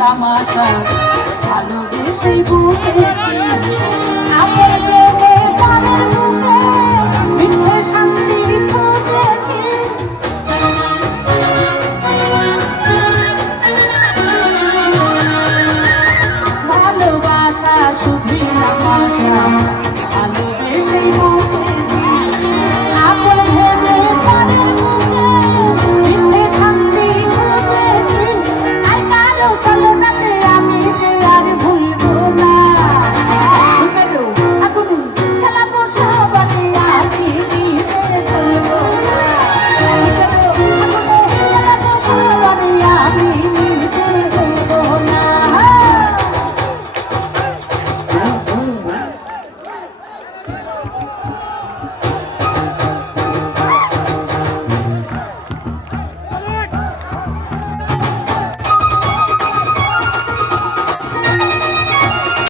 তামাশা ভালোবেসে বুঝেছি। আমার জন্য তাদের মুখে মিথ্যে শান্তি